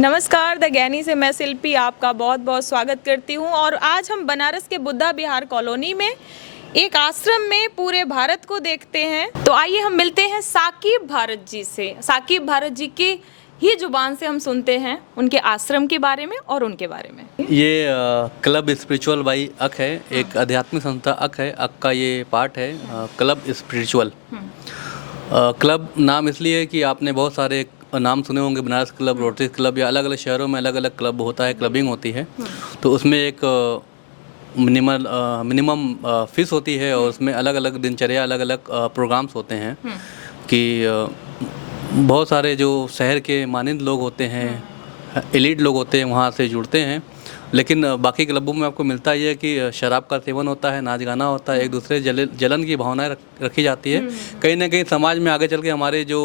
नमस्कार, द ज्ञानी से मैं शिल्पी आपका बहुत बहुत स्वागत करती हूं। और आज हम बनारस के बुद्धा विहार कॉलोनी में एक आश्रम में पूरे भारत को देखते हैं। तो आइए हम मिलते हैं साकिब भारत जी से। साकिब भारत जी की ही जुबान से हम सुनते हैं उनके आश्रम के बारे में और उनके बारे में। ये क्लब स्पिरिचुअल बाई अक है, एक आध्यात्मिक संस्था अक है। अक का ये पार्ट है क्लब स्पिरिचुअल। क्लब नाम इसलिए है कि आपने बहुत सारे नाम सुने होंगे, बनारस क्लब, रोटरी क्लब, या अलग अलग शहरों में अलग अलग क्लब होता है, क्लबिंग होती है। तो उसमें एक मिनिमम फीस होती है और उसमें अलग अलग दिनचर्या, अलग अलग प्रोग्राम्स होते हैं कि बहुत सारे जो शहर के मानिंद लोग होते हैं, एलीट लोग होते हैं, वहाँ से जुड़ते हैं। लेकिन बाकी क्लबों में आपको मिलता ही है कि शराब का सेवन होता है, नाच गाना होता है, एक दूसरे जलन की भावनाएं रखी जाती है। कहीं ना कहीं समाज में आगे चल के हमारे जो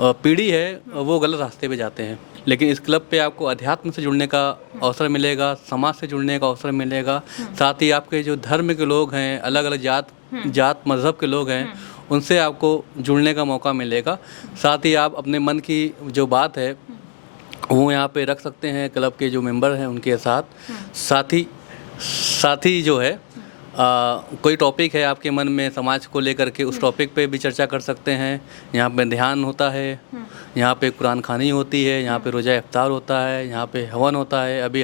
पीढ़ी है वो गलत रास्ते पे जाते हैं। लेकिन इस क्लब पे आपको अध्यात्म से जुड़ने का अवसर मिलेगा, समाज से जुड़ने का अवसर मिलेगा। साथ ही आपके जो धर्म के लोग हैं, अलग अलग जात मज़हब के लोग हैं, उनसे आपको जुड़ने का मौका मिलेगा। साथ ही आप अपने मन की जो बात है वो यहाँ पे रख सकते हैं क्लब के जो मेंबर हैं उनके साथ। साथ ही जो है कोई टॉपिक है आपके मन में समाज को लेकर के, उस टॉपिक पे भी चर्चा कर सकते हैं। यहाँ पे ध्यान होता है, यहाँ पे कुरान खानी होती है, यहाँ पे रोज़ा इफ्तार होता है, यहाँ पे हवन होता है। अभी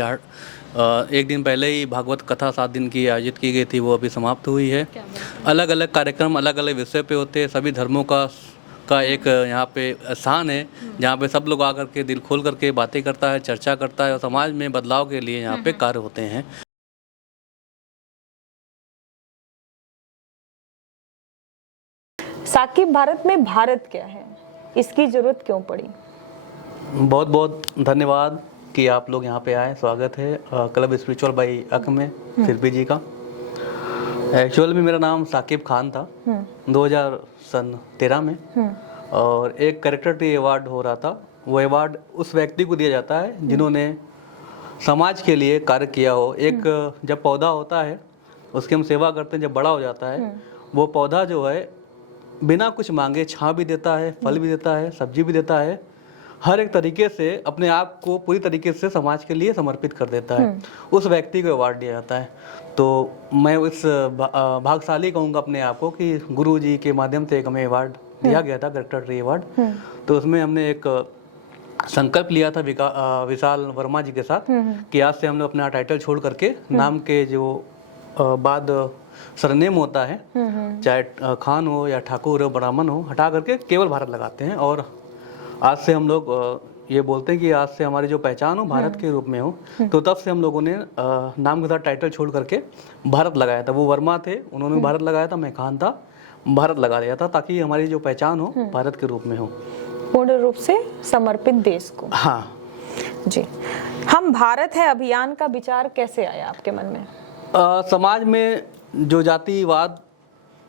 एक दिन पहले ही भागवत कथा 7 दिन की आयोजित की गई थी, वो अभी समाप्त हुई है। अलग अलग कार्यक्रम अलग अलग विषय पे होते हैं। सभी धर्मों का एक यहाँ पे स्थान है जहाँ पे सब लोग आकर के दिल खोल करके बातें करता है, चर्चा करता है और समाज में बदलाव के लिए यहाँ पे कार्य होते हैं। साकिब भारत में भारत क्या है, इसकी जरूरत क्यों पड़ी? बहुत बहुत धन्यवाद कि आप लोग यहाँ पे आए। स्वागत है क्लब स्पिरिचुअल बाई अक में शिल्पी जी का। एक्चुअल में मेरा नाम साकिब खान था 2013 में, और एक कैरेक्टर अवार्ड हो रहा था। वो अवार्ड उस व्यक्ति को दिया जाता है जिन्होंने समाज के लिए कार्य किया हो। एक जब पौधा होता है उसकी हम सेवा करते हैं, जब बड़ा हो जाता है वो पौधा जो है बिना कुछ मांगे छां भी देता है, फल भी देता है, सब्जी भी देता है, हर एक तरीके से अपने आप को पूरी तरीके से समाज के लिए समर्पित कर देता है। उस व्यक्ति को अवार्ड दिया जाता है। तो मैं इस भाग्यशाली कहूँगा अपने आप को कि गुरु जी के माध्यम से एक हमें अवार्ड दिया गया था, कैरेक्टर अवार्ड। तो उसमें हमने एक संकल्प लिया था विशाल वर्मा जी के साथ कि आज से हम लोग अपना टाइटल छोड़ करके नाम के जो बाद सरनेम होता है, चाहे खान हो या ठाकुर हो, ब्राह्मण हो, हटा करके केवल भारत लगाते हैं। और आज से हम लोग ये बोलते हैं कि आज से हमारी जो पहचान हो भारत के रूप में हो। तो तब से हम लोगों ने नाम के साथ टाइटल छोड़ करके भारत लगाया था। वो वर्मा थे, उन्होंने भारत लगाया था, मैं खान था, भारत लगा दिया था ताकि हमारी जो पहचान हो भारत के रूप में हो, पूर्ण रूप से समर्पित देश को। हाँ जी। हम भारत है अभियान का विचार कैसे आया आपके मन में? समाज में जो जातिवाद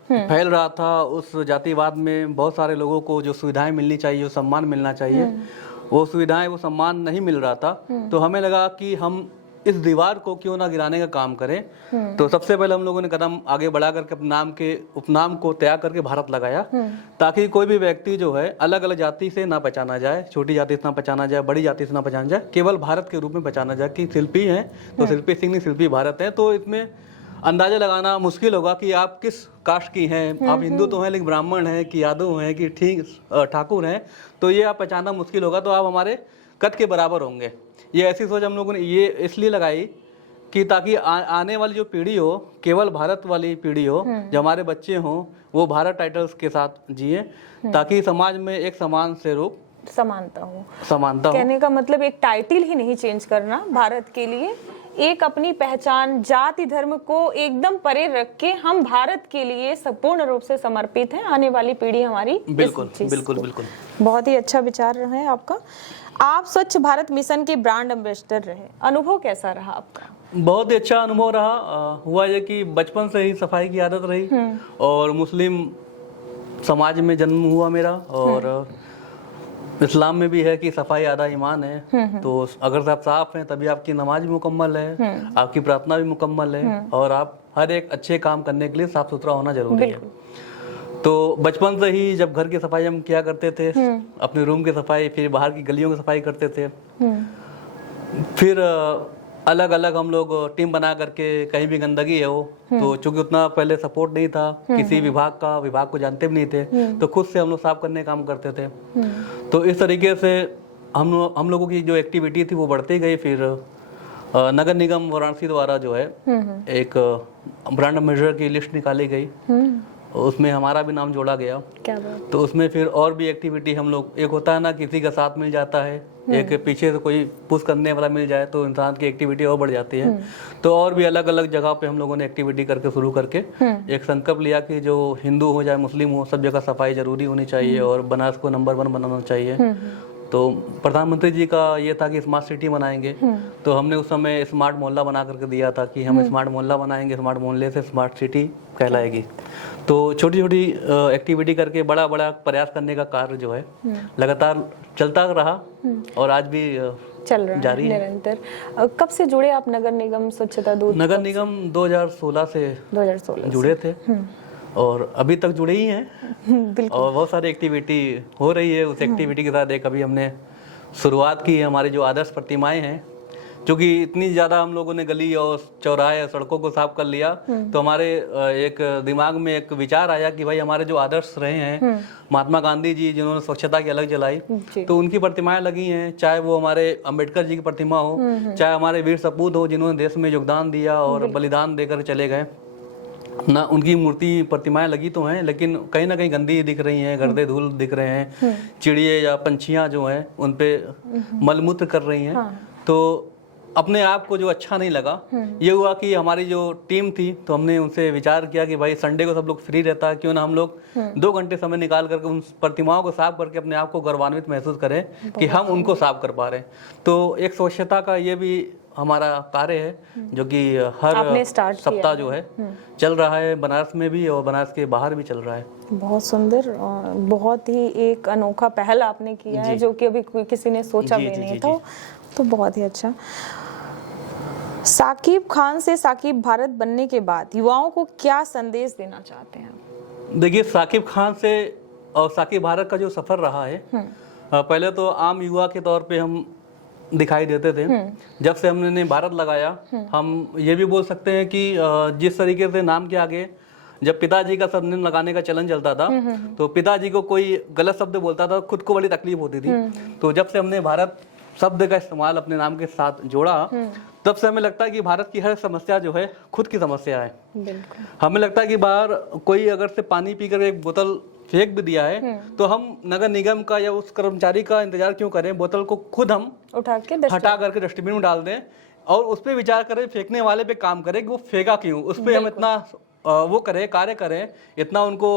फैल रहा था, उस जातिवाद में बहुत सारे लोगों को जो सुविधाएं मिलनी चाहिए, जो सम्मान मिलना चाहिए, वो सुविधाएं, वो सम्मान नहीं मिल रहा था। तो हमें लगा कि हम इस दीवार को क्यों ना गिराने का काम करें। तो सबसे पहले हम लोगों ने कदम आगे बढ़ा करके अपने नाम के उपनाम को त्याग करके भारत लगाया, ताकि कोई भी व्यक्ति जो है अलग अलग जाति से ना पहचाना जाए, छोटी जाति से ना पहचाना जाए, बड़ी जाति से ना पहचाना जाए, केवल भारत के रूप में पहचाना जाए कि शिल्पी हैं तो शिल्पी सिंह नहीं, शिल्पी भारत है। तो इसमें अंदाजा लगाना मुश्किल होगा कि आप किस कास्ट की हैं, आप हिंदू तो हैं लेकिन ब्राह्मण हैं कि यादव हैं कि ठीक ठाकुर हैं, तो ये आप पहचानना मुश्किल होगा। तो आप हमारे कद के बराबर होंगे। ये ऐसी सोच हम लोगों ने ये इसलिए लगाई कि ताकि आने वाली जो पीढ़ी हो, केवल भारत वाली पीढ़ी हो, जो हमारे बच्चे हों वो भारत टाइटल्स के साथ जिए, ताकि समाज में एक समान से रूप समानता हो। कहने का मतलब एक टाइटल ही नहीं चेंज करना, भारत के लिए एक अपनी पहचान, जाति धर्म को एकदम परे रख के हम भारत के लिए संपूर्ण रूप से समर्पित हैं। आने वाली पीढ़ी हमारी बिल्कुल बिल्कुल बिल्कुल। बहुत ही अच्छा विचार है आपका। आप स्वच्छ भारत मिशन के ब्रांड एम्बेसडर रहे, अनुभव कैसा रहा आपका? बहुत ही अच्छा अनुभव रहा। हुआ ये कि बचपन से ही सफाई की आदत रही और मुस्लिम समाज में जन्म हुआ मेरा, और इस्लाम में भी है कि सफाई आधा ईमान है। तो अगर आप साफ हैं तभी आपकी नमाज भी मुकम्मल है, आपकी प्रार्थना भी मुकम्मल है, और आप हर एक अच्छे काम करने के लिए साफ सुथरा होना जरूरी है। तो बचपन से ही जब घर की सफाई हम किया करते थे, अपने रूम की सफाई, फिर बाहर की गलियों की सफाई करते थे। फिर अलग अलग हम लोग टीम बना करके कहीं भी गंदगी है वो, तो चूंकि उतना पहले सपोर्ट नहीं था किसी विभाग को जानते भी नहीं थे, तो खुद से हम लोग साफ करने का काम करते थे। तो इस तरीके से हम लोगों की जो एक्टिविटी थी वो बढ़ती गई। फिर नगर निगम वाराणसी द्वारा जो है एक ब्रांड एम्बेसडर की लिस्ट निकाली गई, उसमें हमारा भी नाम जोड़ा गया। क्या बात। तो उसमें फिर और भी एक्टिविटी हम लोग, एक होता है ना किसी का साथ मिल जाता है, एक पीछे से कोई पुश करने वाला मिल जाए तो इंसान की एक्टिविटी और बढ़ जाती है। तो और भी अलग अलग जगह पे हम लोगों ने एक्टिविटी करके शुरू करके एक संकल्प लिया कि जो हिंदू हो चाहे मुस्लिम हो, सब जगह सफाई जरूरी होनी चाहिए और बनारस को नंबर 1 बनाना चाहिए। तो प्रधानमंत्री जी का ये था कि स्मार्ट सिटी बनाएंगे, तो हमने उस समय स्मार्ट मोहल्ला बना करके दिया था कि हम स्मार्ट मोहल्ला बनाएंगे, स्मार्ट मोहल्ले से स्मार्ट सिटी कहलाएगी। तो छोटी छोटी एक्टिविटी करके बड़ा बड़ा प्रयास करने का कार्य जो है लगातार चलता रहा और आज भी चल रहा जारी है निरंतर। कब से जुड़े आप नगर निगम स्वच्छता दूत? नगर निगम 2016 से 2016 जुड़े थे और अभी तक जुड़े ही हैं और बहुत सारी एक्टिविटी हो रही है। उस एक्टिविटी के साथ एक अभी हमने शुरुआत की है, हमारी जो आदर्श प्रतिमाएं हैं, क्योंकि इतनी ज़्यादा हम लोगों ने गली और चौराहे सड़कों को साफ कर लिया, तो हमारे एक दिमाग में एक विचार आया कि भाई हमारे जो आदर्श रहे हैं, महात्मा गांधी जी जिन्होंने स्वच्छता की अलग जलाई, तो उनकी प्रतिमाएं लगी हैं, चाहे वो हमारे अंबेडकर जी की प्रतिमा हो, चाहे हमारे वीर सपूत हो जिन्होंने देश में योगदान दिया और बलिदान देकर चले गए ना, उनकी मूर्ति प्रतिमाएं लगी तो हैं, लेकिन कहीं ना कहीं गंदी दिख रही हैं, गर्दे धूल दिख रहे हैं, चिड़िए या पंछियां जो हैं उन पे मलमूत्र कर रही हैं। तो अपने आप को जो अच्छा नहीं लगा, ये हुआ कि हमारी जो टीम थी तो हमने उनसे विचार किया कि भाई संडे को सब लोग फ्री रहता है, क्यों ना हम लोग 2 घंटे समय निकाल करके उन प्रतिमाओं को साफ करके अपने आप को गौरवान्वित महसूस करें कि हम उनको साफ कर पा रहे हैं। तो एक स्वच्छता का ये भी हमारा कार्य है जो कि हर सप्ताह जो है चल रहा है, बनारस में भी और बनारस के बाहर भी चल रहा है। बहुत सुंदर और बहुत ही एक अनोखा पहल आपने किया है जो कि अभी किसी ने सोचा भी नहीं था, तो बहुत ही अच्छा। साकिब खान से साकिब भारत बनने के बाद युवाओं को क्या संदेश देना चाहते हैं? देखिए, साकिब खान से और साकिब भारत का जो सफर रहा है, पहले तो आम युवा के तौर पे हम दिखाई देते थे। जब से हमने भारत लगाया, हम ये भी बोल सकते हैं कि जिस तरीके से नाम के आगे जब पिताजी का सरनेम लगाने का चलन चलता था, तो पिताजी को कोई गलत शब्द बोलता था, खुद को बड़ी तकलीफ होती थी। तो जब से हमने भारत शब्द का इस्तेमाल अपने नाम के साथ जोड़ा, तब से हमें लगता है कि भारत की हर समस्या जो है खुद की समस्या है। हमें लगता है कि बाहर कोई अगर से पानी पीकर एक बोतल फेंक भी दिया है, तो हम नगर निगम का या उस कर्मचारी का इंतजार क्यों करें, बोतल को खुद हम हटा करके डस्टबिन में डाल दें और उस पर विचार करें, फेंकने वाले पे काम करें कि वो फेंका क्यों, उस पर हम इतना वो करें, कार्य करें, इतना उनको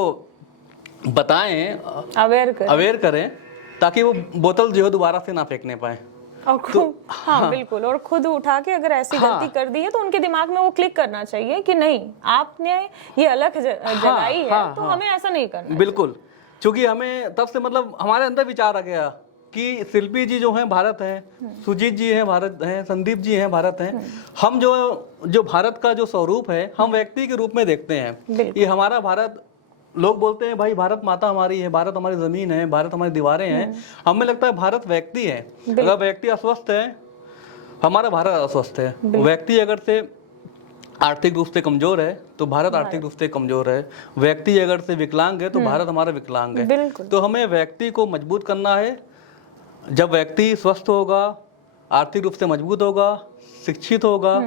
बताएं, अवेयर करें, ताकि वो बोतल जो है दोबारा से ना फेंकने पाए। और खुद हाँ बिल्कुल, और खुद उठा के अगर ऐसी गलती कर दी है तो उनके दिमाग में वो क्लिक करना चाहिए कि नहीं, आपने ये अलग जगाई है, तो हमें ऐसा नहीं करना। बिल्कुल, क्योंकि हमें तब से मतलब हमारे अंदर विचार आ गया कि शिल्पी जी जो हैं भारत हैं, सुजीत जी हैं भारत हैं, संदीप जी हैं भारत हैं। हम जो भारत का जो स्वरूप है हम व्यक्ति के रूप में देखते हैं। ये हमारा भारत, लोग बोलते हैं भाई भारत माता हमारी है, भारत हमारी जमीन है, भारत हमारी दीवारें हैं। हमें लगता है भारत व्यक्ति है। अगर व्यक्ति अस्वस्थ है, हमारा भारत अस्वस्थ है। व्यक्ति अगर से आर्थिक रूप से कमजोर है तो भारत आर्थिक रूप से कमजोर है। व्यक्ति अगर से विकलांग है तो भारत हमारा विकलांग है। तो हमें व्यक्ति को मजबूत करना है। जब व्यक्ति स्वस्थ होगा, आर्थिक रूप से मजबूत होगा, शिक्षित होगा,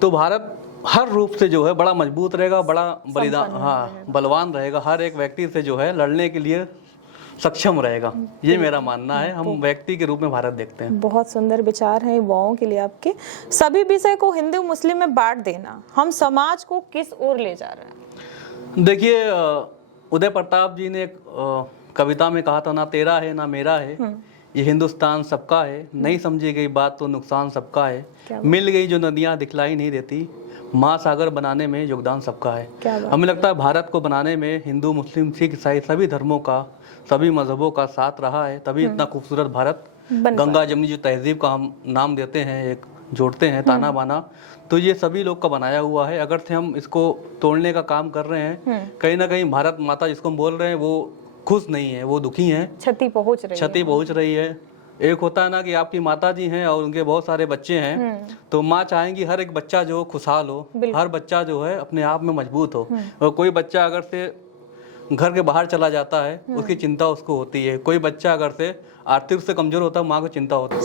तो भारत हर रूप से जो है बड़ा मजबूत रहेगा, बड़ा बलिदान बलवान रहेगा, हर एक व्यक्ति से जो है लड़ने के लिए सक्षम रहेगा। ये मेरा मानना है। हम व्यक्ति के रूप में भारत देखते हैं। बहुत सुंदर विचार हैं युवाओं के लिए आपके। सभी विषय को हिंदू मुस्लिम में बांट देना हम समाज को किस ओर ले जा रहे हैं? देखिए, उदय प्रताप जी ने एक कविता में कहा था, ना तेरा है ना मेरा है, ये हिंदुस्तान सबका है, नहीं समझी गई बात तो नुकसान सबका है, मिल गई जो नदियां दिखलाई नहीं देती, महासागर बनाने में योगदान सबका है। हमें लगता है भारत को बनाने में हिंदू मुस्लिम सिख ईसाई सभी धर्मों का, सभी मजहबों का साथ रहा है, तभी इतना खूबसूरत भारत, गंगा जमुनी जो तहजीब का हम नाम देते हैं, एक जोड़ते हैं ताना बाना, तो ये सभी लोग का बनाया हुआ है। अगर से हम इसको तोड़ने का काम कर रहे हैं, कहीं ना कहीं भारत माता जिसको हम बोल रहे हैं वो खुश नहीं है, वो दुखी हैं, क्षति पहुंच रही है। एक होता है ना कि आपकी माता जी हैं और उनके बहुत सारे बच्चे हैं, तो माँ चाहेंगी हर एक बच्चा जो खुशहाल हो, हर बच्चा जो है अपने आप में मजबूत हो। और कोई बच्चा अगर से घर के बाहर चला जाता है उसकी चिंता उसको होती है। कोई बच्चा अगर से आर्थिक से कमजोर होता है, माँ को चिंता होती है।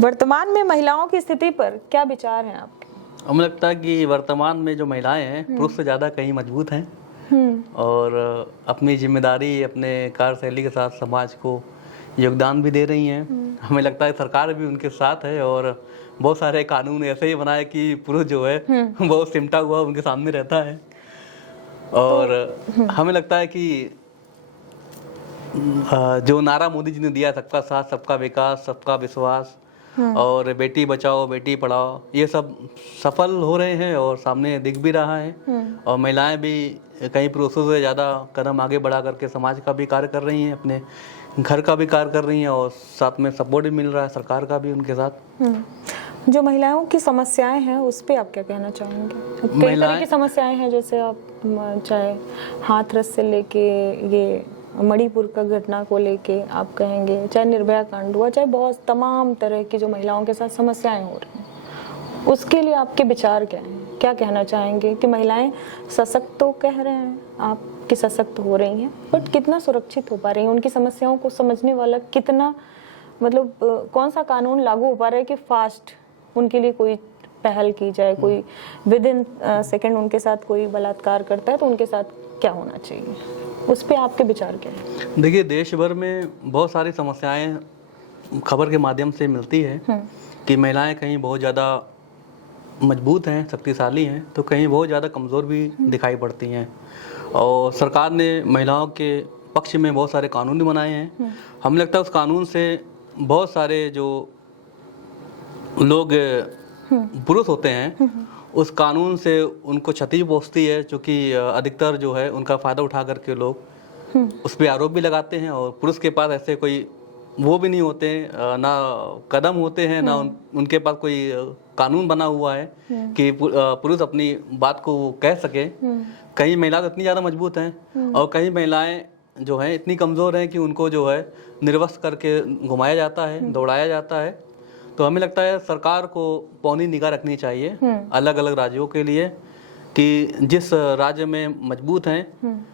वर्तमान में महिलाओं की स्थिति पर क्या विचार हैं आपके? हमें लगता है कि वर्तमान में जो महिलाएं हैं पुरुष से ज़्यादा कहीं मजबूत हैं और अपनी जिम्मेदारी, अपने कार्यशैली के साथ समाज को योगदान भी दे रही हैं। हमें लगता है सरकार भी उनके साथ है और बहुत सारे कानून ऐसे ही बनाए कि पुरुष जो है बहुत सिमटा हुआ उनके सामने रहता है। और हमें लगता है कि जो नारा मोदी जी ने दिया, सबका साथ, सबका विकास, सबका विश्वास और बेटी बचाओ बेटी पढ़ाओ, ये सब सफल हो रहे हैं और सामने दिख भी रहा है। और महिलाएं भी कई पुरुषों से ज़्यादा कदम आगे बढ़ा करके समाज का भी कार्य कर रही हैं, अपने घर का भी कार्य कर रही हैं और साथ में सपोर्ट भी मिल रहा है सरकार का भी उनके साथ। जो महिलाओं की समस्याएं हैं उस पे आप क्या कहना चाहेंगे? कई तरह की समस्याएं हैं, जैसे आप चाहे हाथरस से लेके ये मणिपुर का घटना को लेके आप कहेंगे, चाहे निर्भया कांड हुआ, चाहे बहुत तमाम तरह की जो महिलाओं के साथ समस्याएं हो रही हैं, उसके लिए आपके विचार क्या हैं? क्या कहना चाहेंगे कि महिलाएं सशक्त तो कह रहे हैं आप कि सशक्त हो रही हैं, बट कितना सुरक्षित हो पा रही हैं? उनकी समस्याओं को समझने वाला कितना, मतलब कौन सा कानून लागू हो पा रहा है कि फास्ट उनके लिए कोई पहल की जाए? कोई विद इन सेकेंड उनके साथ कोई बलात्कार करता है तो उनके साथ क्या होना चाहिए? उस पे आपके विचार क्या है? देखिए, देश भर में बहुत सारी समस्याएं खबर के माध्यम से मिलती है कि महिलाएं कहीं बहुत ज़्यादा मजबूत हैं, शक्तिशाली हैं, तो कहीं बहुत ज़्यादा कमज़ोर भी दिखाई पड़ती हैं। और सरकार ने महिलाओं के पक्ष में बहुत सारे कानून भी बनाए हैं। हमें लगता है उस कानून से बहुत सारे जो लोग पुरुष होते हैं उस कानून से उनको क्षति पहुंचती है, क्योंकि अधिकतर जो है उनका फ़ायदा उठा करके लोग उस पर आरोप भी लगाते हैं। और पुरुष के पास ऐसे कोई वो भी नहीं होते, ना कदम होते हैं, ना उनके पास कोई कानून बना हुआ है कि पुरुष अपनी बात को कह सके। कई महिलाएं तो इतनी ज़्यादा मजबूत हैं और कई महिलाएं जो हैं इतनी कमज़ोर हैं कि उनको जो है निर्वस्त्र करके घुमाया जाता है, दौड़ाया जाता है। तो हमें लगता है सरकार को पौनी निगाह रखनी चाहिए अलग अलग राज्यों के लिए कि जिस राज्य में मजबूत हैं,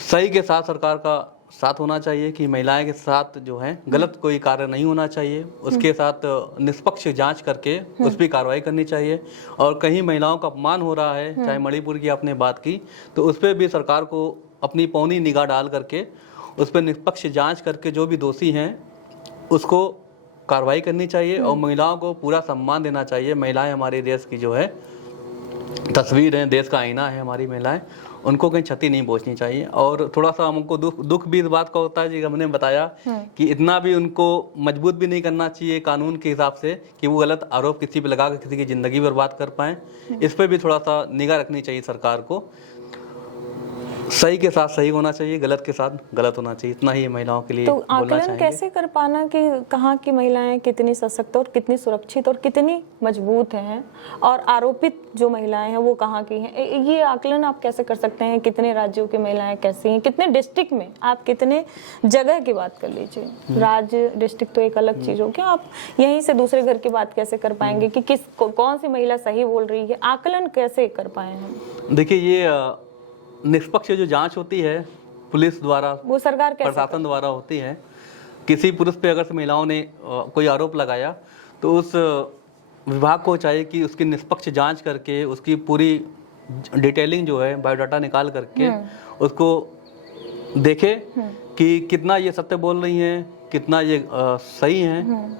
सही के साथ सरकार का साथ होना चाहिए कि महिलाएं के साथ जो है गलत कोई कार्य नहीं होना चाहिए, उसके साथ निष्पक्ष जांच करके उस पर कार्रवाई करनी चाहिए। और कहीं महिलाओं का अपमान हो रहा है, चाहे मणिपुर की आपने बात की, तो उस पर भी सरकार को अपनी पौनी निगाह डाल करके उस पर निष्पक्ष जांच करके जो भी दोषी हैं उसको कार्रवाई करनी चाहिए और महिलाओं को पूरा सम्मान देना चाहिए। महिलाएं हमारे देश की जो है तस्वीर है, देश का आईना है हमारी महिलाएं, उनको कहीं क्षति नहीं पहुंचनी चाहिए। और थोड़ा सा हमको दुख भी इस बात का होता है जी, हमने बताया कि इतना भी उनको मजबूत भी नहीं करना चाहिए कानून के हिसाब से कि वो गलत आरोप किसी पे लगा कर किसी की ज़िंदगी बर्बाद कर पाएँ। इस पर भी थोड़ा सा निगाह रखनी चाहिए सरकार को। सही के साथ सही होना चाहिए, गलत के साथ गलत होना चाहिए, इतना ही महिलाओं के लिए तो बोलना आकलन चाहेंगे। कैसे कर पाना कि कहाँ की महिलाएं कितनी सशक्त और कितनी सुरक्षित और कितनी मजबूत हैं और आरोपित जो महिलाएं हैं वो कहाँ की हैं? ये आकलन आप कैसे कर सकते हैं? कितने राज्यों की महिलाएं कैसी हैं, कितने डिस्ट्रिक्ट में, आप कितने जगह की बात कर लीजिए, राज्य डिस्ट्रिक्ट तो एक अलग चीज हो गया, आप यहीं से दूसरे घर की बात कैसे कर पाएंगे कि किस कौन सी महिला सही बोल रही है? आकलन कैसे कर पाए हम? देखिए, ये निष्पक्ष जो जांच होती है पुलिस द्वारा, वो सरकार कैसे प्रशासन द्वारा होती है। किसी पुरुष पे अगर से महिलाओं ने कोई आरोप लगाया तो उस विभाग को चाहिए कि उसकी निष्पक्ष जांच करके उसकी पूरी डिटेलिंग जो है बायोडाटा निकाल करके उसको देखे कि कितना ये सत्य बोल रही हैं, कितना ये सही हैं।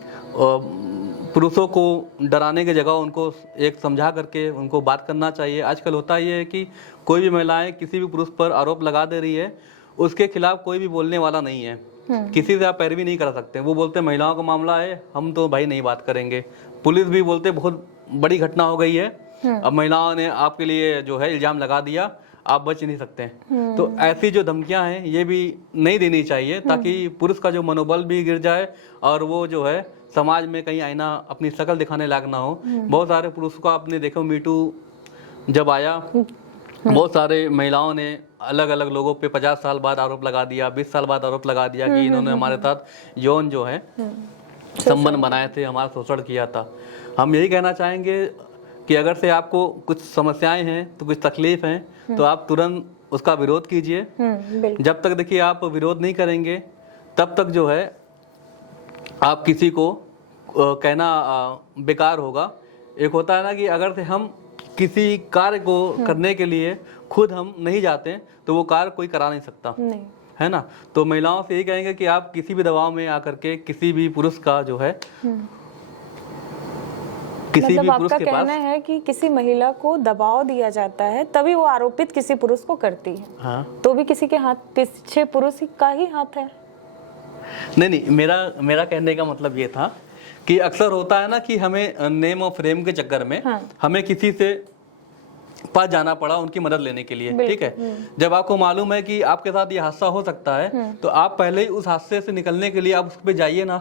पुरुषों को डराने की जगह उनको एक समझा करके उनको बात करना चाहिए। आजकल होता ये है कि कोई भी महिलाएं किसी भी पुरुष पर आरोप लगा दे रही है, उसके खिलाफ कोई भी बोलने वाला नहीं है, किसी से आप पैरवी नहीं कर सकते। वो बोलते हैं महिलाओं का मामला है, हम तो भाई नहीं बात करेंगे। पुलिस भी बोलते बहुत बड़ी घटना हो गई है, अब महिलाओं ने आपके लिए जो है इल्जाम लगा दिया, आप बच नहीं सकते हैं। तो ऐसी जो धमकियां हैं ये भी नहीं देनी चाहिए, ताकि पुरुष का जो मनोबल भी गिर जाए और वो जो है समाज में कहीं आईना अपनी शक्ल दिखाने लायक ना हो। बहुत सारे पुरुषों को आपने देखो, मीटू जब आया बहुत सारे महिलाओं ने अलग अलग लोगों पे 50 साल बाद आरोप लगा दिया, 20 साल बाद आरोप लगा दिया कि इन्होंने हमारे साथ यौन जो है संबंध बनाए थे, हमारा शोषण किया था। हम यही कहना चाहेंगे कि अगर से आपको कुछ समस्याएं हैं, तो कुछ तकलीफ हैं, तो आप तुरंत उसका विरोध कीजिए। जब तक देखिए आप विरोध नहीं करेंगे तब तक जो है आप किसी को कहना बेकार होगा। एक होता है ना कि अगर से हम किसी कार्य को करने के लिए खुद हम नहीं जाते तो वो कार्य कोई करा नहीं सकता, नहीं है ना। तो महिलाओं से यही कहेंगे कि आप किसी भी दबाव में आकर के किसी भी पुरुष का जो है किसी मतलब भी पुरुष आपका के कहना पास है कि किसी महिला को दबाव दिया जाता है तभी वो आरोपित किसी पुरुष को करती है। हाँ, तो भी किसी के हाथ पीछे पुरुष का ही हाथ है। नहीं, मेरा कहने का मतलब ये था कि अक्सर होता है ना कि हमें नेम और फ्रेम के चक्कर में हमें किसी से पास जाना पड़ा उनकी मदद लेने के लिए, ठीक है। जब आपको मालूम है कि आपके साथ ये हादसा हो सकता है तो आप पहले ही उस हादसे से निकलने के लिए आप उस पे जाइए ना।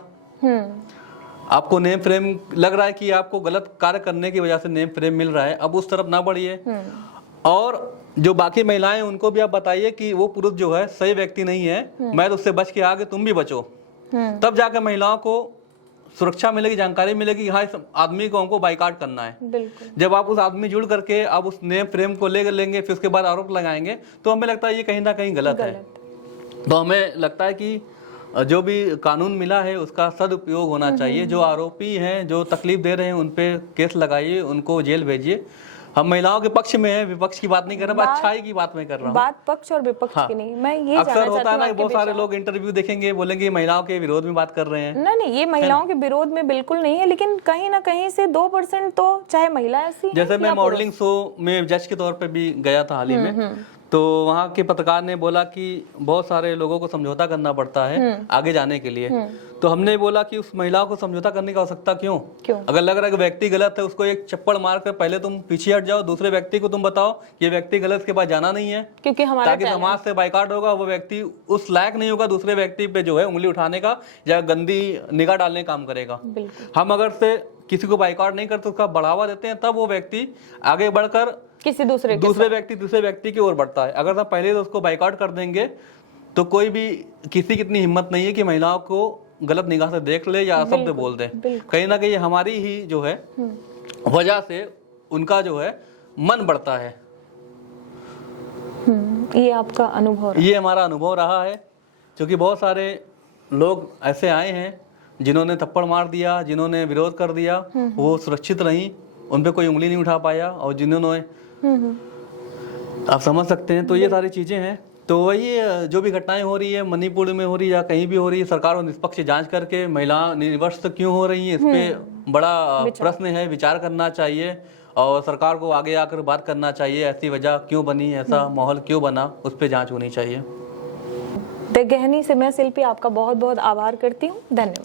आपको नेम फ्रेम लग रहा है कि आपको गलत कार्य करने की वजह से नेम फ्रेम मिल रहा है, अब उस तरफ ना बढ़िए। और जो बाकी महिलाएं उनको भी आप बताइए कि वो पुरुष जो है सही व्यक्ति नहीं है, मैं तो उससे बच के आगे तुम भी बचो। तब जाकर महिलाओं को सुरक्षा मिलेगी, जानकारी मिलेगी कि हाँ इस आदमी को हमको बाइकाट करना है। जब आप उस आदमी जुड़ करके आप उस नेम फ्रेम को ले लेंगे फिर उसके बाद आरोप लगाएंगे तो हमें लगता है ये कहीं ना कहीं गलत है। तो हमें लगता है कि जो भी कानून मिला है उसका सदुपयोग होना चाहिए। जो आरोपी हैं, जो तकलीफ दे रहे हैं, उन पे केस लगाइए, उनको जेल भेजिए। हम महिलाओं के पक्ष में हैं, विपक्ष की बात नहीं कर रहा, अच्छाई की बात मैं कर रहा हूँ। बात पक्ष और विपक्ष की नहीं, मैं ये अक्सर होता है ना कि बहुत सारे लोग इंटरव्यू देखेंगे, बोलेंगे महिलाओं के विरोध में बात कर रहे हैं। नहीं, ये महिलाओं के विरोध में बिल्कुल नहीं है, लेकिन कहीं ना कहीं से 2% तो चाहे महिला ऐसी, जैसे मैं मॉडलिंग शो में जज के तौर पे भी गया था हाल ही में, तो वहाँ के पत्रकार ने बोला कि बहुत सारे लोगों को समझौता करना पड़ता है आगे जाने के लिए। तो हमने बोला कि उस महिला को समझौता करने की आवश्यकता क्यों? अगर लग रहा है कि व्यक्ति गलत है, उसको एक चप्पड़ मार कर पहले तुम पीछे हट जाओ, दूसरे व्यक्ति को तुम बताओ ये व्यक्ति गलत, के पास जाना नहीं है, क्योंकि ताकि समाज से बाइकाट होगा, वो व्यक्ति उस लायक नहीं होगा दूसरे व्यक्ति पे जो है उंगली उठाने का या गंदी निगाह डालने का काम करेगा। हम अगर से किसी को बाइकाट नहीं करते, उसका बढ़ावा देते हैं, तब वो व्यक्ति आगे बढ़कर किसी दूसरे व्यक्ति की ओर बढ़ता है। अगर हम पहले तो उसको बाइकाट कर देंगे तो कोई भी किसी की इतनी हिम्मत नहीं है कि महिलाओं को गलत निगाह से देख ले या अशब्द बोल दे। कहीं ना कहीं हमारी ही जो है वजह से उनका जो है मन बढ़ता है। ये आपका अनुभव? ये हमारा अनुभव रहा है, क्योंकि बहुत सारे लोग ऐसे आए हैं जिन्होंने थप्पड़ मार दिया, जिन्होंने विरोध कर दिया, वो सुरक्षित रहीं, उन पे कोई उंगली नहीं उठा पाया, और जिन्होंने आप समझ सकते हैं। तो ये सारी चीजें हैं। तो वही जो भी घटनाएं हो रही है मणिपुर में हो रही है या कहीं भी हो रही है, सरकार को निष्पक्ष जांच करके महिला निर्वस्त्र क्यों हो रही है इस पे बड़ा प्रश्न है, विचार करना चाहिए और सरकार को आगे आकर बात करना चाहिए। ऐसी वजह क्यों बनी, ऐसा माहौल क्यों बना, उस पर जांच होनी चाहिए। गहनी से मैं शिल्पी आपका बहुत बहुत आभार करती हूँ। धन्यवाद।